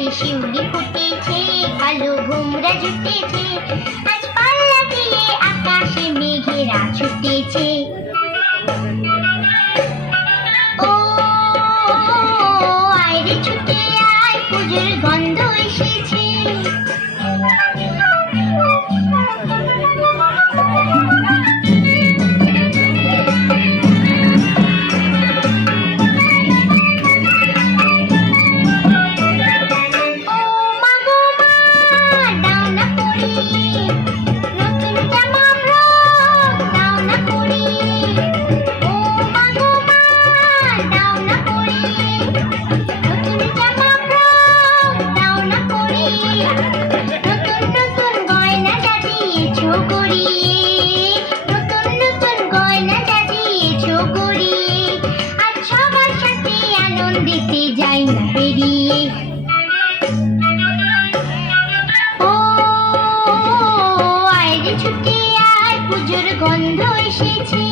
গাছে শিউলি ফুটেছে, কালো ভোমরা জুটেছে, আজ পাল্লা দিয়ে আকাশে মেঘেরা ছুটেছে। ও আয় রে ছুটে আয়, পুজোর গন্ধ এসেছে। যাই না পেরিয়ে। ও আয় রে ছুটে আয়, পুজোর গন্ধ এসেছে।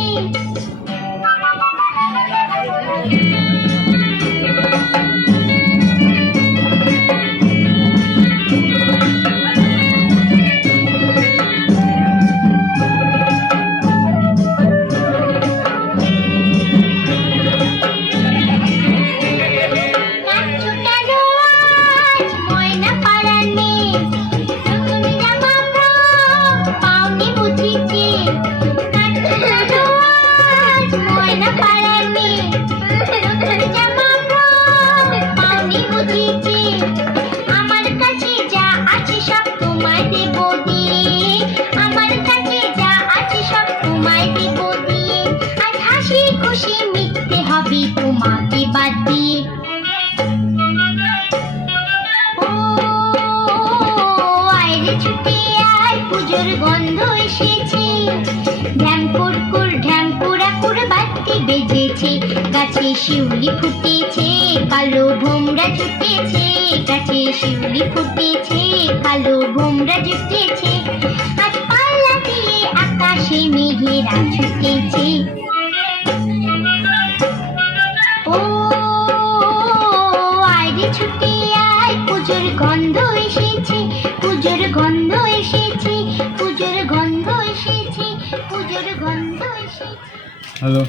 তোমাকে বাদ দিয়ে ও আয় রে ছুটে আয়, পুজোর গন্ধ এসেছে। ঢ্যামকুর ঢ্যামকুরাকুর বাতি বেজেছে, গাছে শিউলি ফুটেছে, কালো ভোমরা জুটেছে, গাছে শিউলি ফুটেছে, কালো ভোমরা জুটেছে, আজ পাল্লা দিয়ে আকাশে মেঘেরা ছুটেছে। ও আয় রে ছুটে আয়, পুজোর গন্ধ এসেছে, পুজোর গন্ধ এসেছে, পুজোর গন্ধ এসেছে, পুজোর গন্ধ এসেছে। হ্যালো।